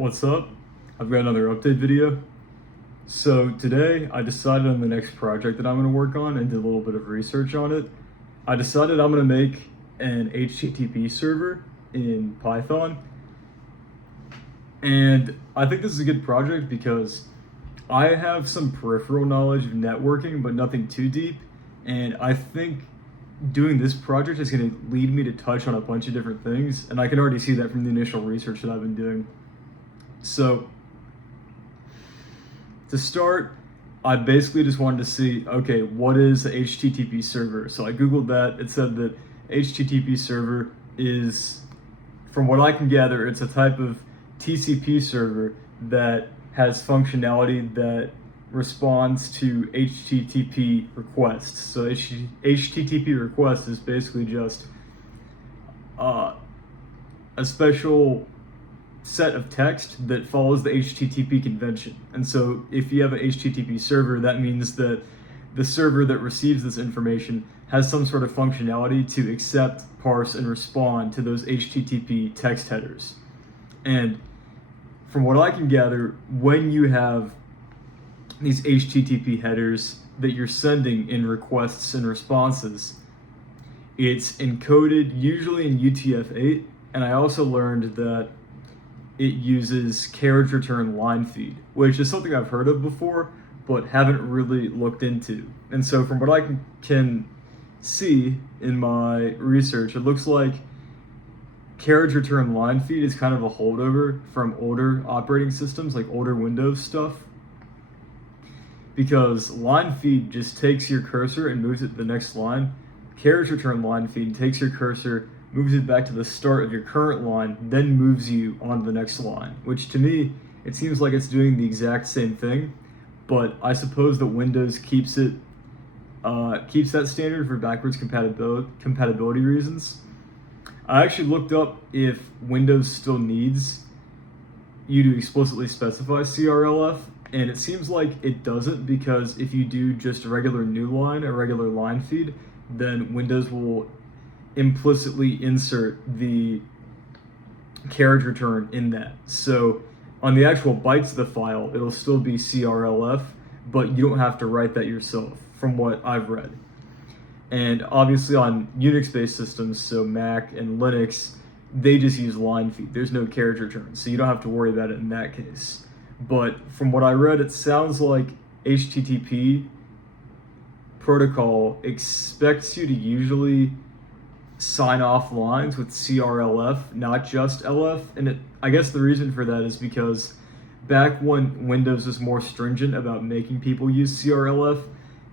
What's up? I've got another update video. So today I decided on the next project that I'm going to work on and did a little bit of research on it. I decided I'm going to make an HTTP server in Python. And I think this is a good project because I have some peripheral knowledge of networking, but nothing too deep. And I think doing this project is going to lead me to touch on a bunch of different things. And I can already see that from the initial research that I've been doing. So to start, I basically just wanted to see, okay, what is a HTTP server? So I Googled that. It said that HTTP server is, from what I can gather, it's a type of TCP server that has functionality that responds to HTTP requests. So HTTP request is basically just a special set of text that follows the HTTP convention. And so if you have an HTTP server, that means that the server that receives this information has some sort of functionality to accept, parse, and respond to those HTTP text headers. And from what I can gather, when you have these HTTP headers that you're sending in requests and responses, it's encoded usually in UTF-8, and I also learned that it uses carriage return line feed, which is something I've heard of before, but haven't really looked into. And so from what I can see in my research, it looks like carriage return line feed is kind of a holdover from older operating systems, like older Windows stuff. Because line feed just takes your cursor and moves it to the next line. Carriage return line feed takes your cursor, moves it back to the start of your current line, then moves you on to the next line, which to me, it seems like it's doing the exact same thing, but I suppose that Windows keeps that standard for backwards compatibility reasons. I actually looked up if Windows still needs you to explicitly specify CRLF, and it seems like it doesn't, because if you do just a regular new line, a regular line feed, then Windows will implicitly insert the carriage return in that. So on the actual bytes of the file, it'll still be CRLF, but you don't have to write that yourself, from what I've read. And obviously on Unix-based systems, so Mac and Linux, they just use line feed. There's no carriage return, so you don't have to worry about it in that case. But from what I read, it sounds like HTTP protocol expects you to usually sign off lines with CRLF, not just LF. And I guess the reason for that is because back when Windows was more stringent about making people use CRLF,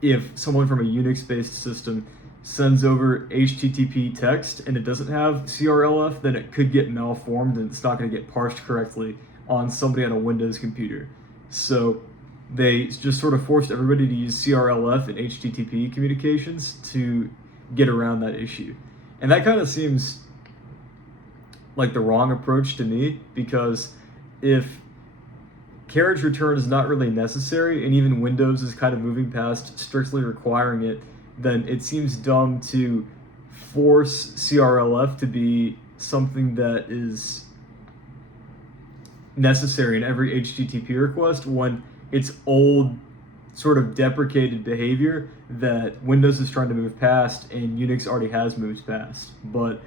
if someone from a Unix-based system sends over HTTP text and it doesn't have CRLF, then it could get malformed and it's not going to get parsed correctly on somebody on a Windows computer. So they just sort of forced everybody to use CRLF and HTTP communications to get around that issue. And that kind of seems like the wrong approach to me, because if carriage return is not really necessary, and even Windows is kind of moving past strictly requiring it, then it seems dumb to force CRLF to be something that is necessary in every HTTP request when it's old, sort of deprecated behavior that Windows is trying to move past and Unix already has moved past. But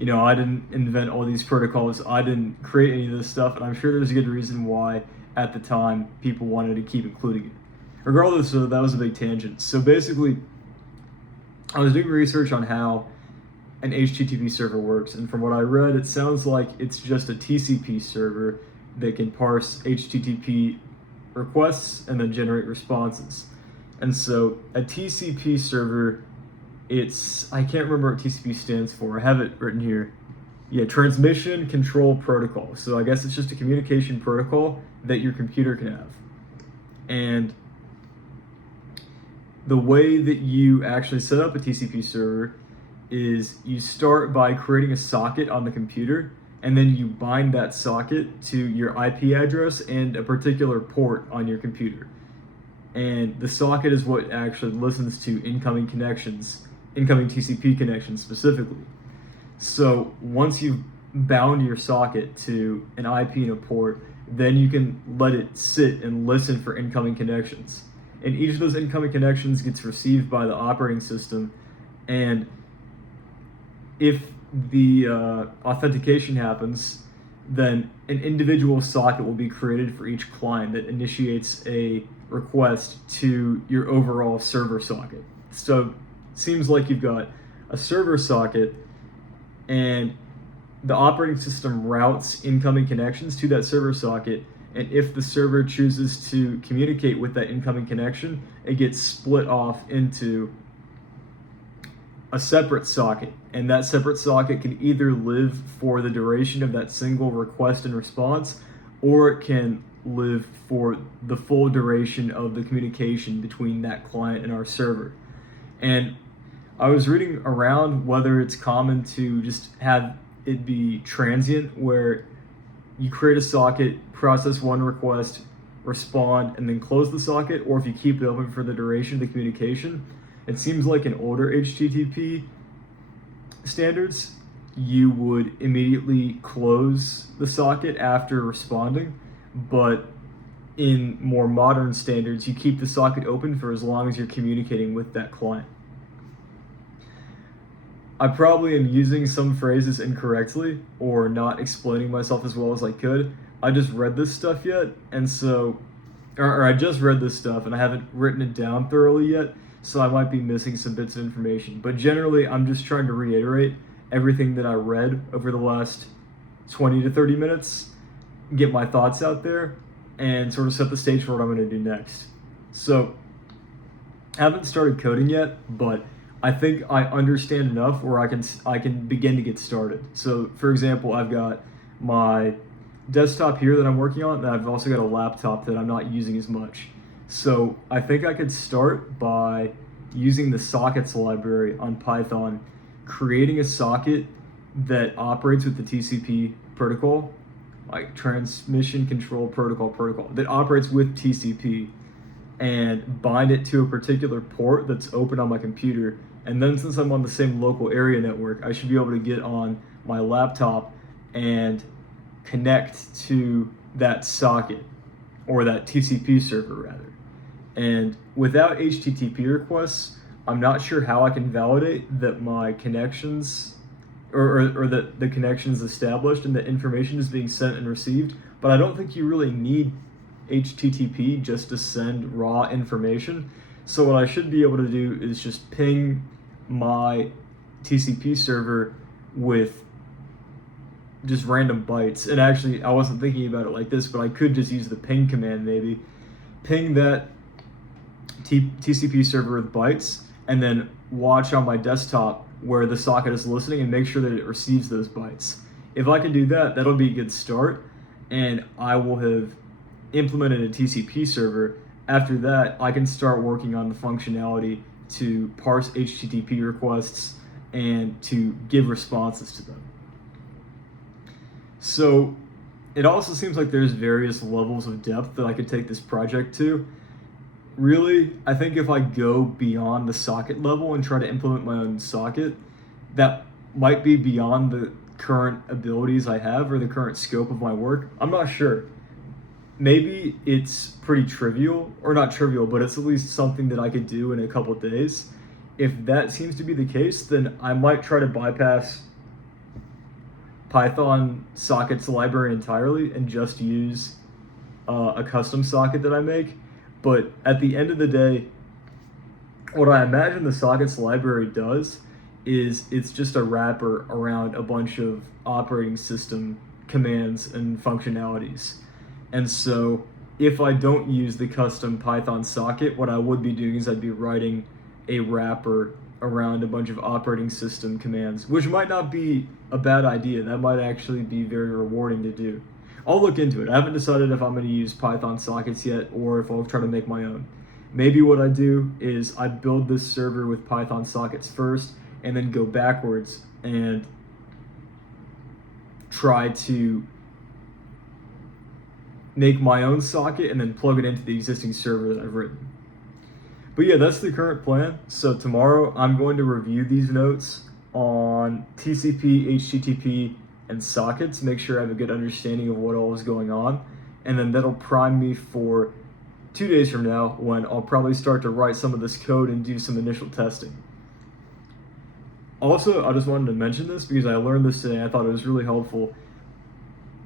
I didn't invent all these protocols. I didn't create any of this stuff, and I'm sure there's a good reason why at the time people wanted to keep including it. Regardless, that was a big tangent. So basically, I was doing research on how an HTTP server works, and from what I read, it sounds like it's just a TCP server that can parse HTTP requests and then generate responses. And so a TCP server, I can't remember what TCP stands for. I have it written here. Yeah, Transmission Control Protocol. So I guess it's just a communication protocol that your computer can have. And the way that you actually set up a TCP server is you start by creating a socket on the computer, and then you bind that socket to your IP address and a particular port on your computer. And the socket is what actually listens to incoming TCP connections specifically. So once you've bound your socket to an IP and a port, then you can let it sit and listen for incoming connections. And each of those incoming connections gets received by the operating system. And if the authentication happens, then an individual socket will be created for each client that initiates a request to your overall server socket. So it seems like you've got a server socket, and the operating system routes incoming connections to that server socket, and if the server chooses to communicate with that incoming connection, it gets split off into a separate socket, and that separate socket can either live for the duration of that single request and response, or it can live for the full duration of the communication between that client and our server. And I was reading around whether it's common to just have it be transient, where you create a socket, process one request, respond, and then close the socket, or if you keep it open for the duration of the communication. It seems like in older HTTP standards, you would immediately close the socket after responding, but in more modern standards, you keep the socket open for as long as you're communicating with that client. I probably am using some phrases incorrectly or not explaining myself as well as I could. I just read this stuff yet, and so, or I just read this stuff and I haven't written it down thoroughly yet, so I might be missing some bits of information. But generally, I'm just trying to reiterate everything that I read over the last 20 to 30 minutes, get my thoughts out there, and sort of set the stage for what I'm going to do next. So, I haven't started coding yet, but I think I understand enough where I can begin to get started. So, for example, I've got my desktop here that I'm working on, and I've also got a laptop that I'm not using as much. So I think I could start by using the sockets library on Python, creating a socket that operates with the TCP protocol, like transmission control protocol that operates with TCP, and bind it to a particular port that's open on my computer. And then since I'm on the same local area network, I should be able to get on my laptop and connect to that socket, or that TCP server rather. And without HTTP requests, I'm not sure how I can validate that my connections, or that the connection is established and that information is being sent and received. But I don't think you really need HTTP just to send raw information. So what I should be able to do is just ping my TCP server with just random bytes. And actually, I wasn't thinking about it like this, but I could just use the ping command maybe. Ping that TCP server with bytes, and then watch on my desktop where the socket is listening and make sure that it receives those bytes. If I can do that, that'll be a good start, and I will have implemented a TCP server. After that, I can start working on the functionality to parse HTTP requests and to give responses to them. So it also seems like there's various levels of depth that I could take this project to. Really, I think if I go beyond the socket level and try to implement my own socket, that might be beyond the current abilities I have or the current scope of my work. I'm not sure. Maybe it's pretty trivial, or not trivial, but it's at least something that I could do in a couple of days. If that seems to be the case, then I might try to bypass Python sockets library entirely and just use a custom socket that I make. But at the end of the day, what I imagine the sockets library does is it's just a wrapper around a bunch of operating system commands and functionalities. And so if I don't use the custom Python socket, what I would be doing is I'd be writing a wrapper around a bunch of operating system commands, which might not be a bad idea. That might actually be very rewarding to do. I'll look into it. I haven't decided if I'm going to use Python sockets yet or if I'll try to make my own. Maybe what I do is I build this server with Python sockets first and then go backwards and try to make my own socket and then plug it into the existing server that I've written. But yeah, that's the current plan. So tomorrow I'm going to review these notes on TCP, HTTP, and sockets, make sure I have a good understanding of what all is going on, and then that'll prime me for 2 days from now when I'll probably start to write some of this code and do some initial testing. Also, I just wanted to mention this because I learned this today. I thought it was really helpful.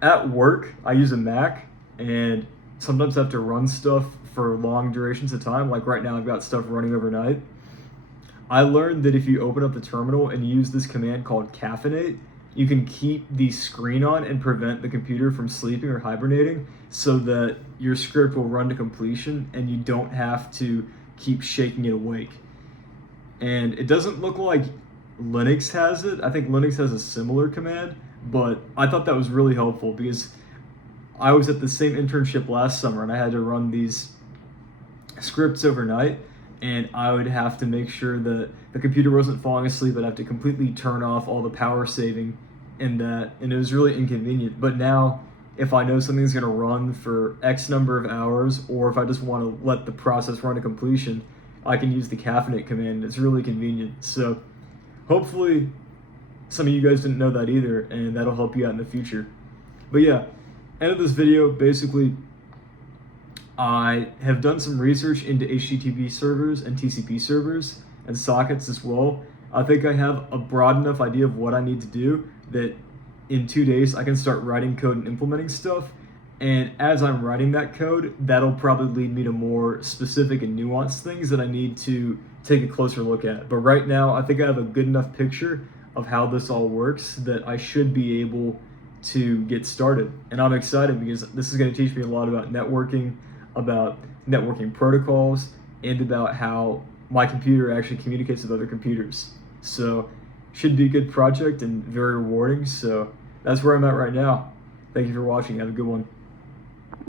At work, I use a Mac, and sometimes I have to run stuff for long durations of time. Like right now, I've got stuff running overnight. I learned that if you open up the terminal and use this command called caffeinate, you can keep the screen on and prevent the computer from sleeping or hibernating so that your script will run to completion and you don't have to keep shaking it awake. And it doesn't look like Linux has it. I think Linux has a similar command, but I thought that was really helpful because I was at the same internship last summer and I had to run these scripts overnight, and I would have to make sure that the computer wasn't falling asleep. I'd have to completely turn off all the power saving in that, and it was really inconvenient. But now, if I know something's going to run for X number of hours, or if I just want to let the process run to completion, I can use the caffeinate command. It's really convenient. So hopefully some of you guys didn't know that either, and that'll help you out in the future. But yeah, end of this video, basically, I have done some research into HTTP servers and TCP servers and sockets as well. I think I have a broad enough idea of what I need to do that in 2 days I can start writing code and implementing stuff. And as I'm writing that code, that'll probably lead me to more specific and nuanced things that I need to take a closer look at. But right now, I think I have a good enough picture of how this all works that I should be able to get started. And I'm excited because this is going to teach me a lot about networking protocols, and about how my computer actually communicates with other computers. So should be a good project and very rewarding. So that's where I'm at right now. Thank you for watching. Have a good one.